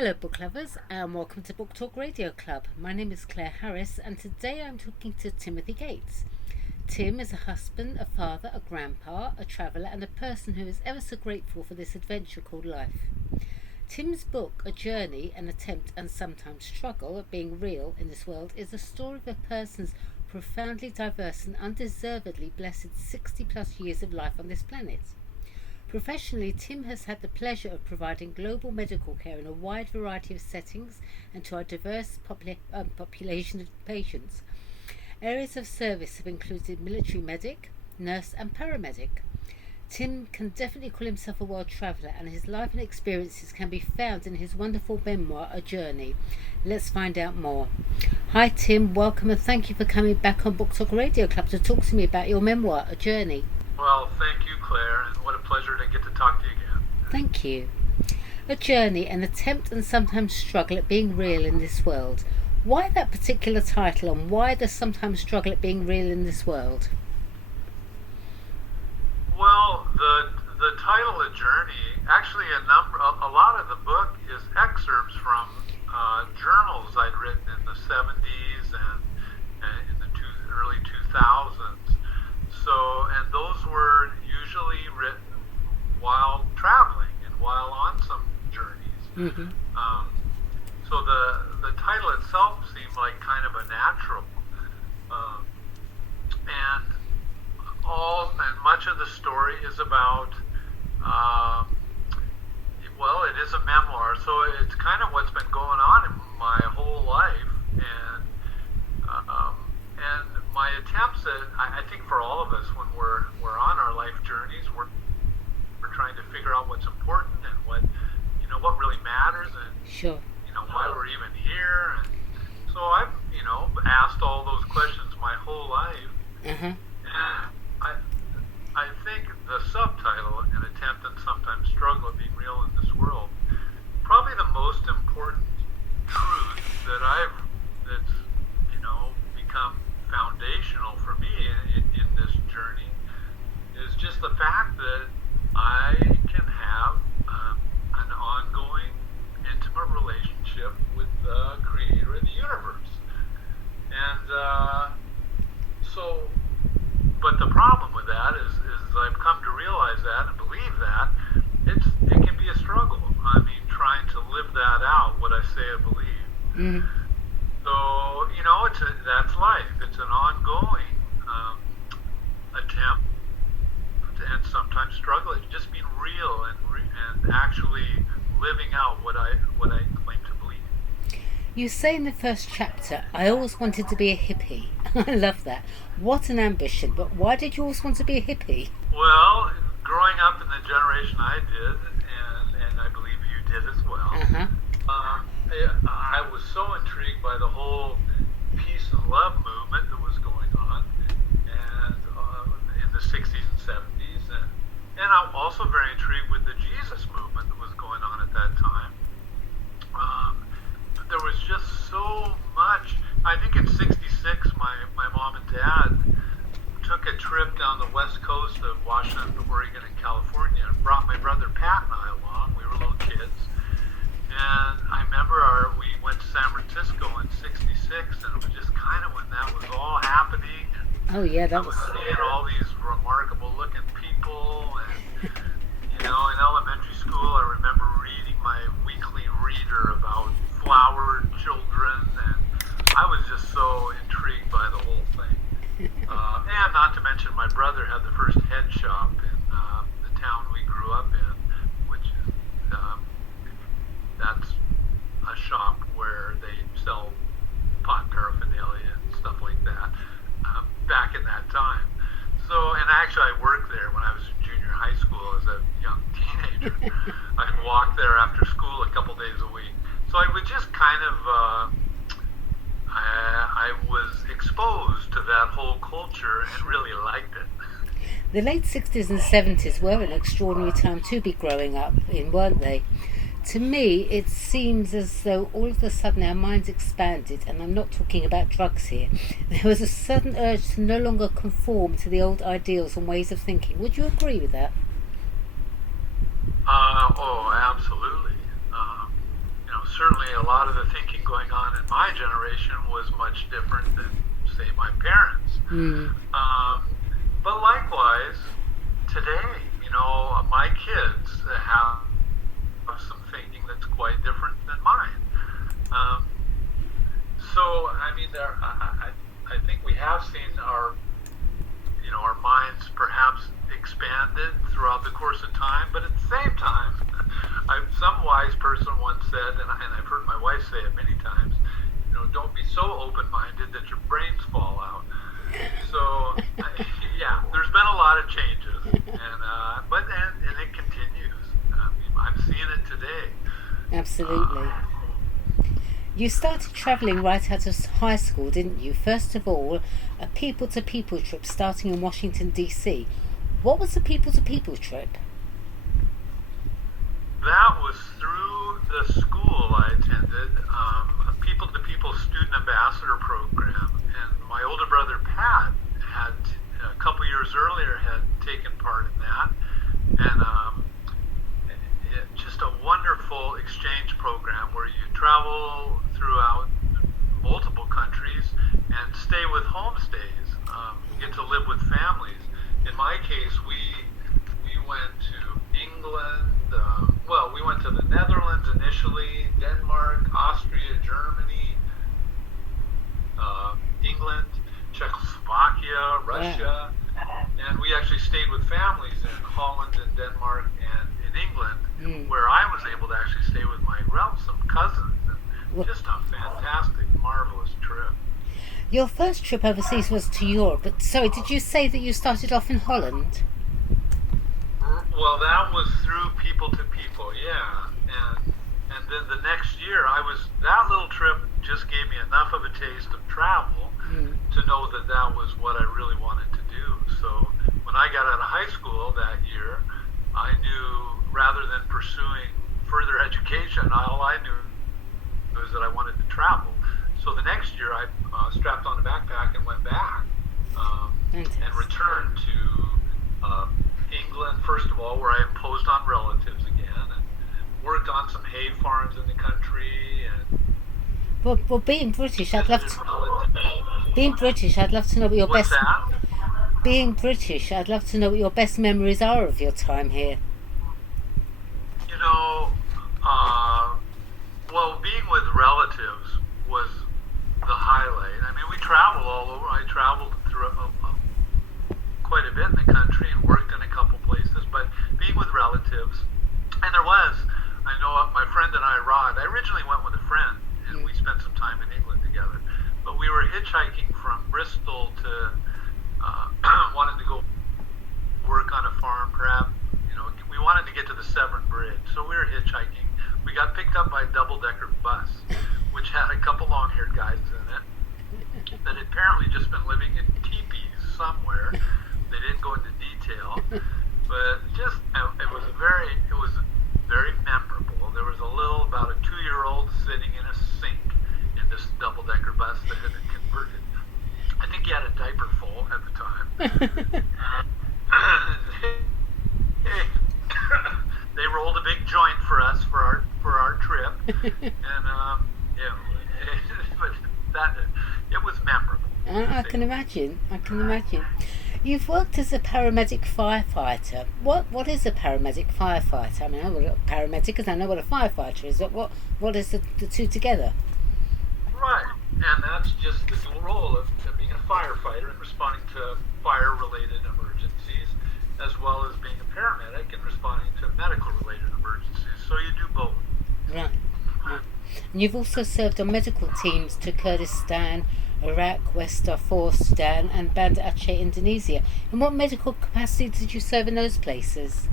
Hello, book lovers, and welcome to Book Talk Radio Club. My name is Claire Harris, and today I'm talking to Timothy Gates. Tim is a husband, a father, a grandpa, a traveller, and a person who is ever so grateful for this adventure called life. Tim's book, A Journey, an Attempt and Sometimes Struggle at Being Real in This World, is a story of a person's profoundly diverse and undeservedly blessed 60 plus years of life on this planet. Professionally, Tim has had the pleasure of providing global medical care in a wide variety of settings and to a diverse population of patients. Areas of service have included military medic, nurse and paramedic. Tim can definitely call himself a world traveller, and his life and experiences can be found in his wonderful memoir, A Journey. Let's find out more. Hi Tim, welcome and thank you for coming back on Book Talk Radio Club to talk to me about your memoir, A Journey. Well, thank you, Claire, and what a pleasure to get to talk to you again. Thank you. A Journey, an attempt and sometimes struggle at being real in this world. Why that particular title, and why the sometimes struggle at being real in this world? Well, the title, A Journey, actually a lot of the book is excerpts from journals I'd written in the 70s and in the early 2000s. So, and those were usually written while traveling and while on some journeys. Mm-hmm. So the title itself seemed like kind of a natural, and much of the story is about. Well, it is a memoir, so it's kind of what's been going on in my whole life, and my attempts at, I think for all of us when we're on our life journeys, we're trying to figure out what's important and what really matters, and Sure. Why we're even here. And so I've asked all those questions my whole life. Uh-huh. And I think the subtitle, An Attempt and Sometimes Struggle at Being Real in This World, probably the most important truth that's become foundational for me in this journey is just the fact that I can have an ongoing intimate relationship with the creator of the universe. And but the problem with that is I've come to realize that and believe that it can be a struggle. I mean, trying to live that out, what I say I believe. Mm-hmm. So, that's life. It's an ongoing attempt and sometimes struggle at just being real and actually living out what I claim to believe. You say in the first chapter, I always wanted to be a hippie. I love that. What an ambition, but why did you always want to be a hippie? Well, growing up in the generation I did, and I believe you did as well, Uh-huh. I was so intrigued by the whole peace and love movement that was going on, and in the 60s and 70s, and I'm also very intrigued with the Jesus movement that was going on at that time. There was just so much. I think in '66, my mom and dad took a trip down the west coast of Washington, Oregon, and California, and brought my brother Pat and I along. We were little kids. And I remember we went to San Francisco in '66, and it was just kind of when that was all happening. Oh yeah, that was. Seeing all these remarkable looking people, and in elementary school, I remember reading my weekly reader about flower children, and I was just so intrigued by the whole thing. And not to mention, my brother had the first head shop in the town we grew up in, which is. That's a shop where they sell pot paraphernalia and stuff like that back in that time. So, and actually I worked there when I was in junior high school as a young teenager. I'd walk there after school a couple days a week. So I would just kind of, I was exposed to that whole culture and really liked it. The late 60s and 70s were an extraordinary time to be growing up in, weren't they? To me, it seems as though all of a sudden our minds expanded, and I'm not talking about drugs here. There was a sudden urge to no longer conform to the old ideals and ways of thinking. Would you agree with that? Oh, absolutely. certainly a lot of the thinking going on in my generation was much different than, say, my parents. Mm. But likewise, today, my kids have some thinking that's quite different than mine. So, I mean, I think we have seen our minds perhaps expanded throughout the course of time, but at the same time, some wise person once said, and I've heard my wife say it many times, don't be so open-minded that your brains fall out. So, yeah, there's been a lot of changes, and it continues. I'm seeing it today. Absolutely. You started travelling right out of high school, didn't you? First of all, a people-to-people trip starting in Washington, D.C. What was the people-to-people trip? That was through the school I attended, a people-to-people student ambassador program. And my older brother, Pat, had, a couple years earlier, had taken part in that. And just a wonderful exchange program where you travel throughout multiple countries and stay with homestays. You get to live with families. In my case, we went to England. We went to the Netherlands initially, Denmark, Austria, Germany, England, Czechoslovakia, Russia, and we actually stayed with families in Holland and Denmark and in England, where I was able to actually stay with some cousins. And just a fantastic, marvelous trip. Your first trip overseas was to Europe, but sorry, did you say that you started off in Holland? Well, that was through people to people, yeah. And then the next year, that little trip just gave me enough of a taste of travel to know that was what I really wanted to do. So when I got out of high school that year, I knew rather than pursuing further education, all I knew was that I wanted to travel. So the next year, I strapped on a backpack and went back and returned to England, first of all, where I imposed on relatives again and worked on some hay farms in the country. And well, being British, I'd love to know what your What's best. that? Being British, I'd love to know what your best memories are of your time here. Being with relatives was the highlight. I mean, we traveled all over. I traveled through quite a bit in the country and worked in a couple places, but being with relatives, and I know my friend and I, Rod, I originally went with a friend, and we spent some time in England together, but we were hitchhiking from Bristol to, wanted to go work on a farm, perhaps, we wanted to get to the Severn Bridge, so we were hitchhiking. We got picked up by a double-decker bus, which had a couple long-haired guys in it that had apparently just been living in teepees somewhere. They didn't go into detail, but it was very memorable. There was about a 2-year-old sitting in a sink in this double-decker bus that had been converted. I think he had a diaper full at the time. They rolled a big joint for us for our trip, and but it was memorable. I can imagine. You've worked as a paramedic firefighter. What is a paramedic firefighter? I mean, I know what a paramedic is, I know what a firefighter is, but what is the two together? Right, and that's just the dual role of being a firefighter and responding to fire-related emergencies, as well as being a paramedic and responding to medical-related emergencies. So you do both. Right. And you've also served on medical teams to Kurdistan, Iraq, West Darfur, Sudan, and Banda Aceh, Indonesia. In what medical capacity did you serve in those places?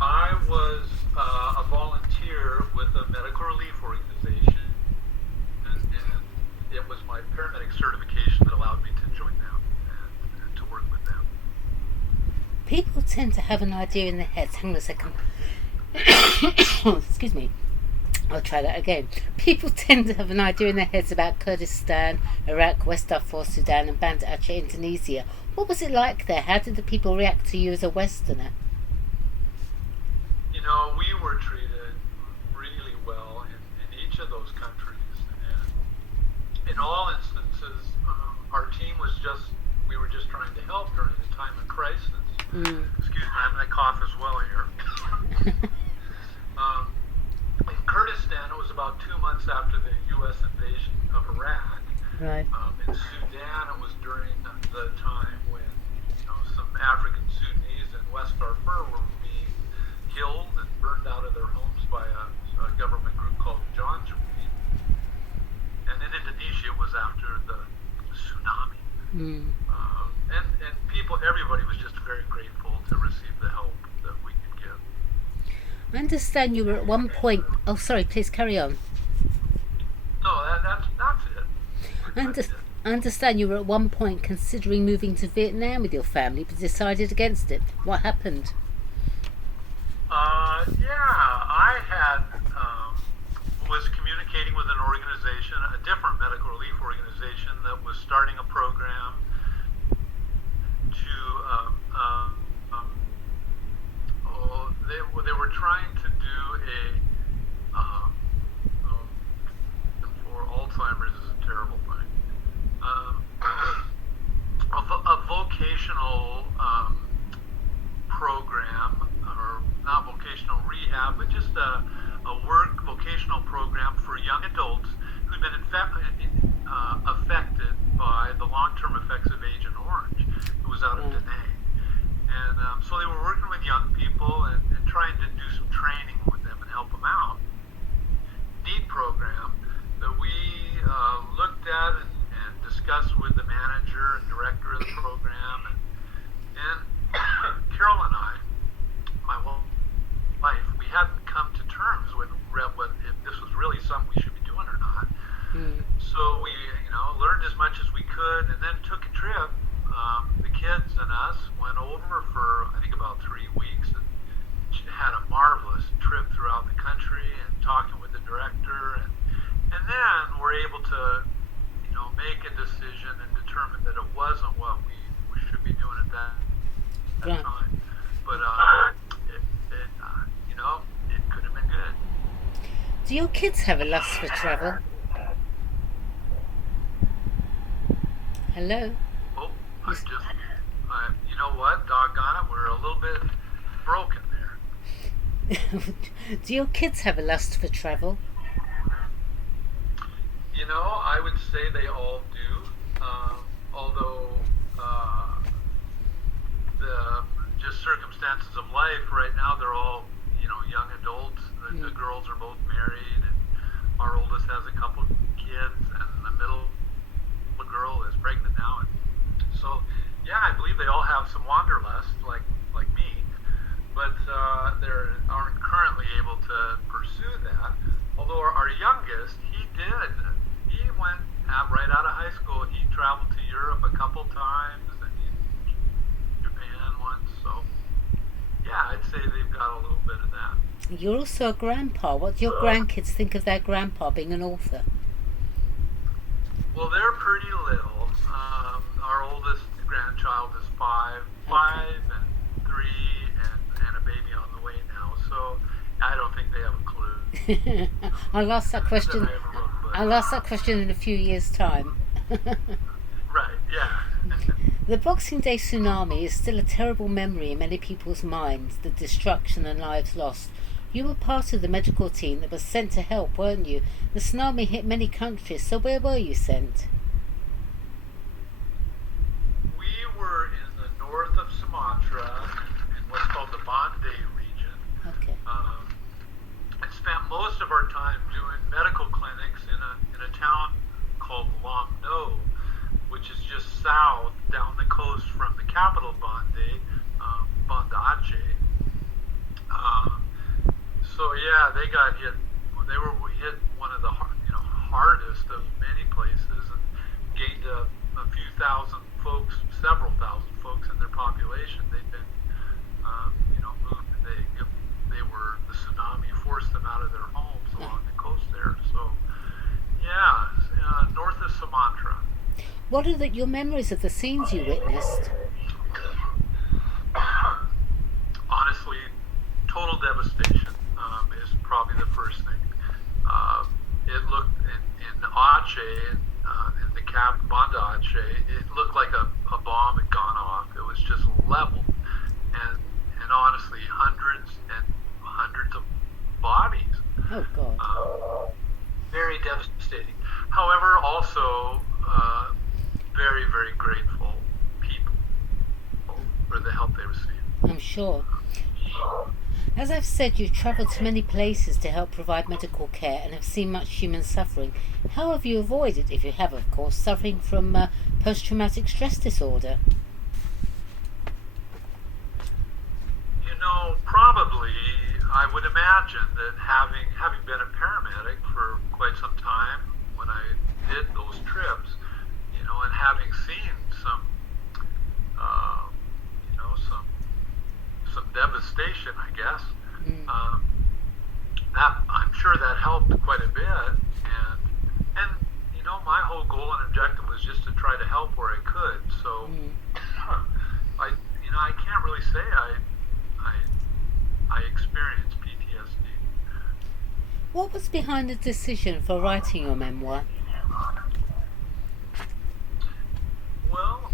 I was a volunteer with a medical relief organization, and it was my paramedic certification that allowed me to join them and to work with them. People tend to have an idea in their heads. Hang on a second. Excuse me. I'll try that again. People tend to have an idea in their heads about Kurdistan, Iraq, West Darfur, Sudan, and Banda Aceh, Indonesia. What was it like there? How did the people react to you as a Westerner? We were treated really well Excuse me, I'm going to cough as well here. um, in Kurdistan, it was about 2 months after the U.S. invasion of Iraq. Right. In Sudan, it was during the time when some African Sudanese in West Darfur were being killed and burned out of their homes by a government group called Janjaweed. And in Indonesia, it was after the tsunami. And people, everybody was just very grateful to receive the help that we could give. I understand you were at one point. Oh, sorry. Please carry on. No, that's it. I understand you were at one point considering moving to Vietnam with your family, but decided against it. What happened? I was communicating with an organization, a different medical relief organization that was starting a program to they were trying to do for Alzheimer's is a terrible thing, a vocational program, or not vocational rehab, but just a vocational program for young adults who'd been affected by the long-term effects of Agent Orange. It was out of Da Nang. And so they were working with young people and trying to do some training with them and help them out. Neat program that we looked at and discussed with the manager and director of the program. And Carol and I, my wife, we hadn't come to terms with if this was really something we should be doing or not. So we, learned as much as we could, and then took a trip. The kids and us went over for, I think, about 3 weeks, and had a marvelous trip throughout the country and talking with the director, and then we're able to, make a decision and determine that it wasn't what we should be doing at that time. But it could have been good. Do your kids have a lust for travel? Hello? Oh, you know what? Doggone it, we're a little bit broken there. Do your kids have a lust for travel? I would say they all do. Although the just circumstances of life right now, they're all young adults. The girls are both married, and our oldest has a couple kids, and the middle girl is pregnant now. And so, I believe they all have some wanderlust, like me, but they aren't currently able to pursue that. Although our youngest, he did. He went right out of high school. He traveled to Europe a couple times, and Japan once. So, I'd say they've got a little bit of that. You're also a grandpa. What do your grandkids think of their grandpa being an author? Well, they're pretty little. Our oldest grandchild is 5 and 3, and a baby on the way now. So I don't think they have a clue. I'll ask that question. I'll ask that question in a few years' time. Right. Yeah. The Boxing Day tsunami is still a terrible memory in many people's minds. The destruction and lives lost. You were part of the medical team that was sent to help, weren't you? The tsunami hit many countries, so where were you sent? We were in the north of Sumatra, in what's called the Bandai region. Okay. And spent most of our time doing medical clinics in a town called Lomno, which is just south down the coast from the capital Bandai, Banda Aceh. So they got hit. They were hit one of the hardest of many places, and gained a few thousand folks, several thousand folks in their population. They'd been, moved. The tsunami forced them out of their homes along the coast there. So, north of Sumatra. What are your memories of the scenes you witnessed? Honestly, total devastation is probably the first thing. It looked in Aceh, in the Banda Aceh, it looked like a bomb had gone off. It was just leveled. honestly, hundreds and hundreds of bodies. Oh, God. Very devastating. However, also very, very grateful people for the help they received. I'm sure. As I've said, you've travelled to many places to help provide medical care and have seen much human suffering. How have you avoided, if you have, of course, suffering from post-traumatic stress disorder? Probably, I would imagine that having been a paramedic for quite some time when I did those trips, and having seen some, some devastation, I guess, that I'm sure that helped quite a bit, and my whole goal and objective was just to try to help where I could. So, I can't really say I experienced PTSD. What was behind the decision for writing your memoir? Well,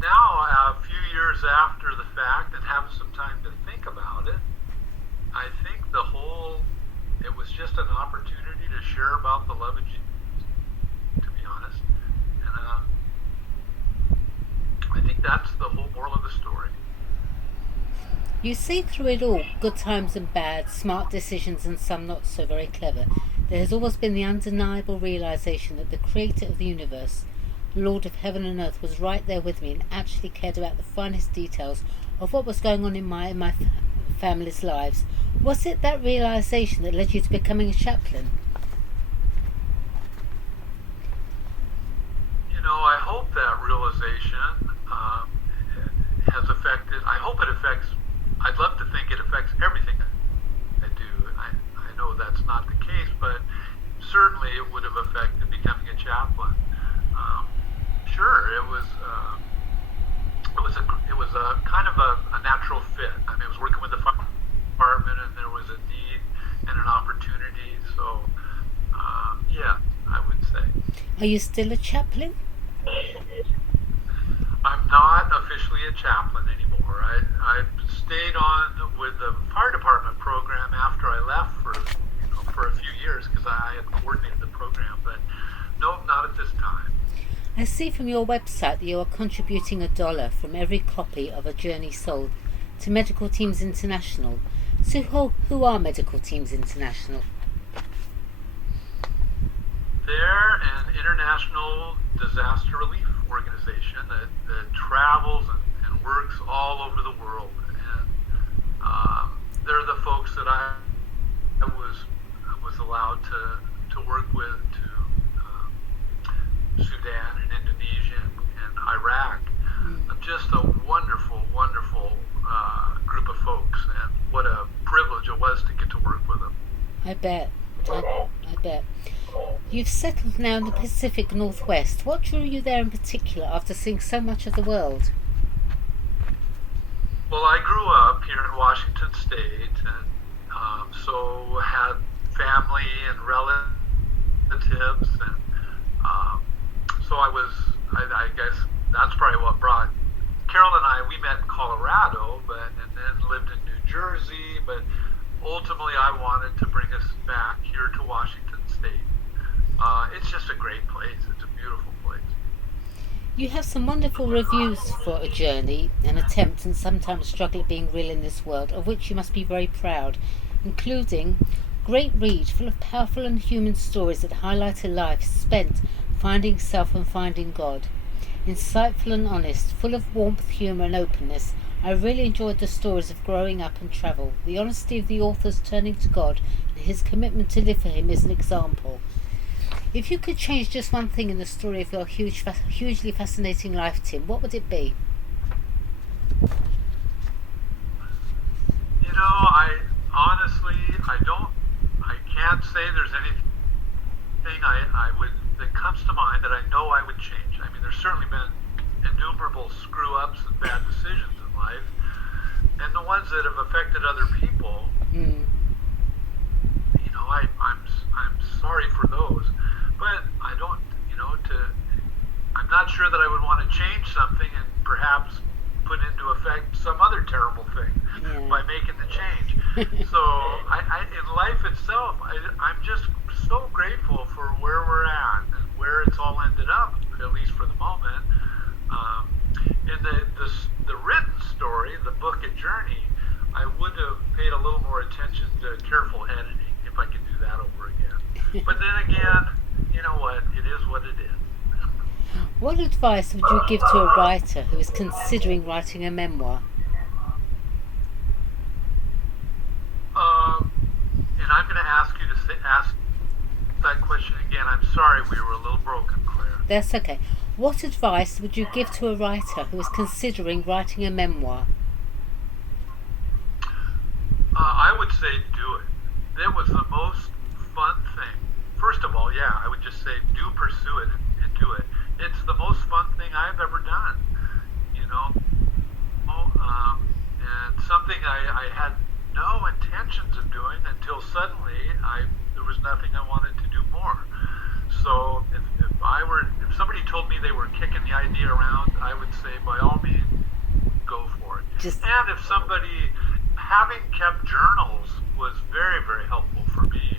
now a few years after the fact and having some time to think about it, I think it was just an opportunity to share about the love of Jesus, to be honest. And I think that's the whole moral of the story. You see through it all, good times and bad, smart decisions and some not so very clever. There has always been the undeniable realization that the creator of the universe, Lord of heaven and earth, was right there with me and actually cared about the finest details of what was going on in my family's lives. Was it that realization that led you to becoming a chaplain? I hope that realization has affected, I'd love to think it affects everything I do. I know that's not the case, but certainly it would have affected becoming a chaplain. Sure, it was a kind of a natural fit. I mean, I was working with the fire department, and there was a need and an opportunity. So, yeah, I would say. Are you still a chaplain? I'm not officially a chaplain anymore. I stayed on with the fire department program after I left for a few years because I had coordinated the program, but no, not at this time. I see from your website that you are contributing $1 from every copy of A Journey sold to Medical Teams International. So who are Medical Teams International? They're an international disaster relief organization that travels and works all over the world. And they're the folks that I was allowed to work with to Sudan and Indonesia and Iraq. Just a wonderful, wonderful group of folks, and what a privilege it was to get to work with them. I bet. You've settled now in the Pacific Northwest. What drew you there in particular after seeing so much of the world? Well, I grew up here in Washington State, and so had family and relatives, and so I guess that's probably what brought Carol and I. We met in Colorado, and then lived in New Jersey, but ultimately I wanted to bring us back here to Washington State. It's just a great place. It's a beautiful place. You have some wonderful reviews for A Journey, an attempt and sometimes struggle at being real in this world, of which you must be very proud, including great read, full of powerful and human stories that highlight a life spent finding self and finding God. Insightful and honest, full of warmth, humour and openness, I really enjoyed the stories of growing up and travel. The honesty of the authors turning to God and his commitment to live for him is an example. If you could change just one thing in the story of your hugely fascinating life, Tim, what would it be? I can't say there's anything that comes to mind that I know I would change. I mean, there's certainly been innumerable screw-ups and bad decisions in life, and the ones that have affected other people, I'm sorry for those, but I don't, I'm not sure that I would want to change something and perhaps put into effect some other terrible thing by making the change. So in life itself, I'm just so grateful for where we're at and where it's all ended up, at least for the moment. In the written story, the book A Journey, I would have paid a little more attention to careful editing if I could do that over again. But then again, you know what? It is what it is. What advice would you give to a writer who is considering writing a memoir? And I'm going to ask you to ask that question again. I'm sorry, we were a little broken, Claire. That's okay. What advice would you give to a writer who is considering writing a memoir? I would say do it. It was the most fun thing. First of all, I would just say do pursue it and do it. It's the most fun thing I've ever done, you know. And something I had no intentions of doing until suddenly there was nothing I wanted to do more. So if somebody told me they were kicking the idea around, I would say by all means go for it. And if somebody having kept journals was very, very helpful for me,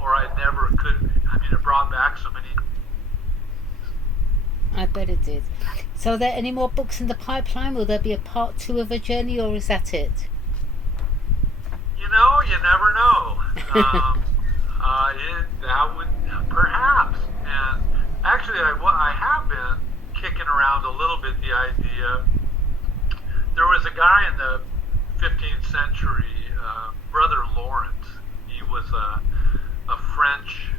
or I never could. I mean, it brought back so many. I bet it did. So are there any more books in the pipeline? Will there be a part 2 of A Journey, or is that it? You know, you never know. That would perhaps. And actually, I have been kicking around a little bit the idea. There was a guy in the 15th century, Brother Lawrence. He was a French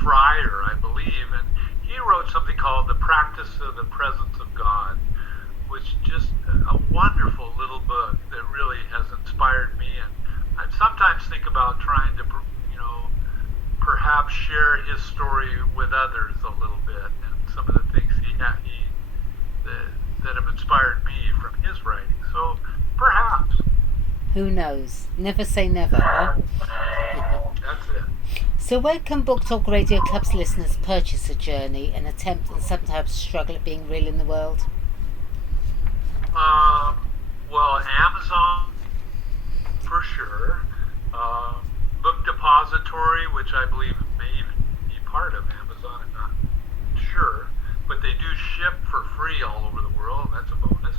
friar, I believe, and he wrote something called The Practice of the Presence of God, which just a wonderful little book that really has inspired me. And I sometimes think about trying to, perhaps share his story with others a little bit, and some of the things that have inspired me from his writing. So perhaps. Who knows? Never say never, huh? That's it. So where can Book Talk Radio Club's listeners purchase A Journey, an attempt and sometimes struggle at being real in the world? Well, Amazon, for sure. Book Depository, which I believe may even be part of Amazon, I'm not sure. But they do ship for free all over the world. That's a bonus.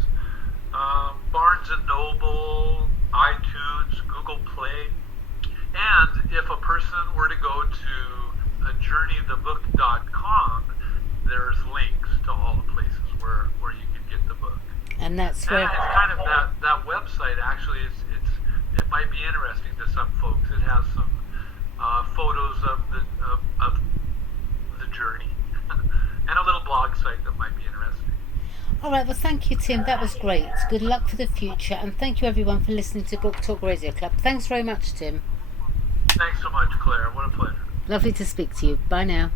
Barnes & Noble, iTunes, Google Play. And if a person were to go to ajourneythebook.com, there's links to all the places where you can get the book. And that's where... And it's kind of that website actually it might be interesting to some folks. It has some photos of the journey and a little blog site that might be interesting. All right, well, thank you, Tim. That was great. Good luck for the future, and thank you, everyone, for listening to Book Talk Radio Club. Thanks very much, Tim. Thanks so much, Claire. What a pleasure. Lovely to speak to you. Bye now.